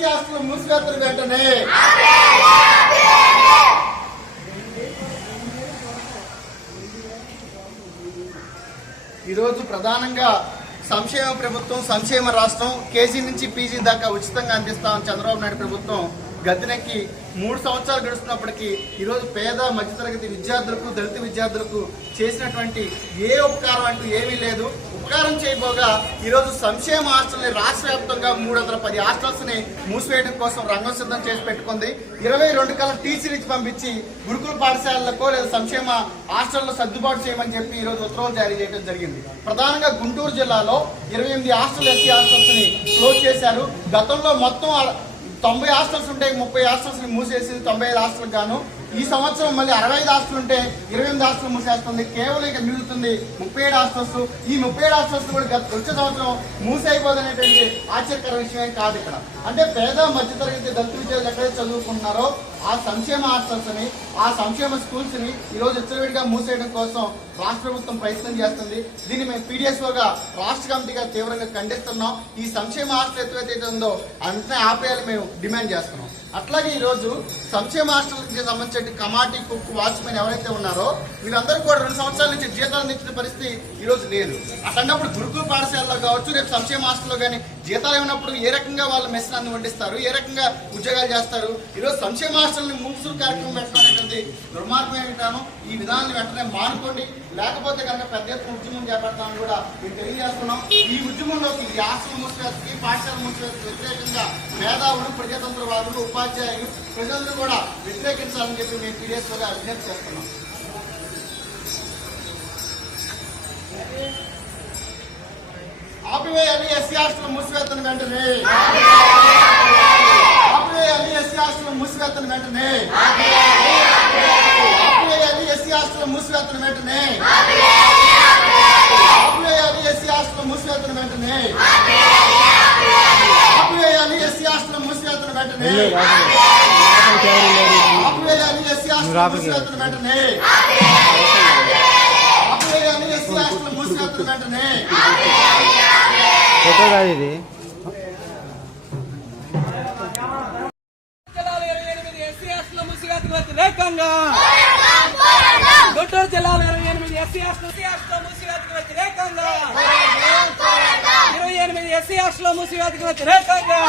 SC hostel మూసివేతను వెంటనే ఈరోజు ప్రధానంగా సంక్షేమ ప్రభుత్వం, సంక్షేమ రాష్ట్రం, కేజీ నుంచి పీజీ దాకా ఉచితంగా అందిస్తామని చంద్రబాబు నాయుడు ప్రభుత్వం గద్దెనెక్కి 3 సంవత్సరాలు గడుస్తున్నప్పటికీ ఈరోజు పేద మధ్యతరగతి విద్యార్థులకు, దళిత విద్యార్థులకు చేసినటువంటి ఏ ఉపకారం అంటూ ఏమీ లేదు. ఉపకారం చేయబోగా ఈరోజు సంక్షేమ హాస్టల్ని రాష్ట్ర వ్యాప్తంగా 310 హాస్టల్స్ని మూసివేయడం కోసం రంగం సిద్ధం చేసి పెట్టుకుంది. 22 కల్లా టీసీలు ఇచ్చి పంపించి గురుకుల పాఠశాలలకు లేదా సంక్షేమ హాస్టల్లో సర్దుబాటు చేయమని చెప్పి ఈరోజు ఉత్తర్వులు జారీ చేయడం జరిగింది. ప్రధానంగా గుంటూరు జిల్లాలో 28 హాస్టల్ ఎస్సీ హాస్టల్స్ ని క్లోజ్ చేశారు. గతంలో మొత్తం 90 హాస్టల్స్ ఉంటే 30 హాస్టల్స్ ని మూసేసి 95 హాస్టల్ గాను ఈ సంవత్సరం మళ్ళీ 65 హాస్టల్ ఉంటే 28 హాస్టల్ మూసేస్తుంది. కేవలం ఇక మిగులుతుంది 37 హాస్టల్స్. ఈ 37 హాస్టల్స్ కూడా వచ్చే సంవత్సరం మూసైపోదనేటువంటి ఆశ్చర్యకర విషయం కాదు. ఇక్కడ అంటే పేద మధ్యతరగతి దళిత విద్యార్థులు ఎక్కడైతే చదువుకుంటున్నారో ఆ సంక్షేమ హాస్టల్స్ ని, ఆ సంక్షేమ స్కూల్స్ ని ఈరోజు విచ్చలవిడిగా మూసేయడం కోసం రాష్ట్ర ప్రభుత్వం ప్రయత్నం చేస్తుంది. దీన్ని మేము పీడిఎస్ఓగా రాష్ట్ర కమిటీగా తీవ్రంగా ఖండిస్తున్నాం. ఈ సంక్షేమ హాస్టల్ ఎత్తువైతే ఉందో అంతే ఆపేయాలని మేము డిమాండ్ చేస్తున్నాం. అట్లాగే ఈరోజు సంక్షేమ హాస్టల్కి సంబంధించిన కమాటీ, కుక్, వాచ్మెన్ ఎవరైతే ఉన్నారో వీళ్ళందరూ కూడా 2 సంవత్సరాల నుంచి జీతాలు అందించిన పరిస్థితి ఈరోజు లేదు. అట్లాంటప్పుడు గురుకుల పాఠశాలలో కావచ్చు, రేపు సంక్షేమ హాస్టల్లో కానీ జీతాలు ఇవ్వనప్పుడు ఏ రకంగా వాళ్ళు మెస్ అన్ని వండిస్తారు, ఏ రకంగా ఉద్యోగాలు చేస్తారు? ఈరోజు సంక్షేమ హాస్టల్ని మూసులు కార్యక్రమం పెట్టాలనేటువంటి దుర్మార్గం ఏమిటాను. ఈ విధానాన్ని వెంటనే మానుకోండి, లేకపోతే కనుక పెద్ద ఎత్తున ఉద్యమం చేపడతామని కూడా మేము తెలియజేస్తున్నాం. ఈ ఉద్యమంలోకి ఈ హాస్టల్ మూసివేతకి, పాఠశాల మూసివేతకి వ్యతిరేకంగా మేధావులు, ప్రజాతంత్రవాదులు, ఉపాధ్యాయులు, ప్రజలను కూడా వ్యతిరేకించాలని చెప్పి మేము పీడిఎస్ఓగా విజ్ఞప్తి చేస్తున్నాం. ఆపివేయాలి ఎస్సీ హాస్టల్ మూసివేతను వెంటనే, ఆపివేయాలి ఎస్సీ హాస్టల్ మూసివేతను వెంటనే, ఆపివేయాలి ఎస్సీ హాస్టల్ మూసివేతను వెంటనే, ఆపివేయాలి ఎస్సీ హాస్టల్ మూసివేతను వెంటనే, ఆపివేయాలి ఎస్సీ హాస్టల్ మూసివేతను వెంటనే, ఆపివేయాలి ఎస్సీ హాస్టల్ మూసివేతను వెంటనే, ఆపివేయాలి ఎస్సీ హాస్టల్ మూసివేతను వెంటనే. ఫోటో కాదు ఇది. వ్యతిరేకంగా గుంటూరు జిల్లాలో 28 ఎస్సీ హాస్టల్ మూసివేతకు వ్యతిరేకంగా 28 ఎస్సీ హాస్టల్ మూసివేతకు వ్యతిరేకంగా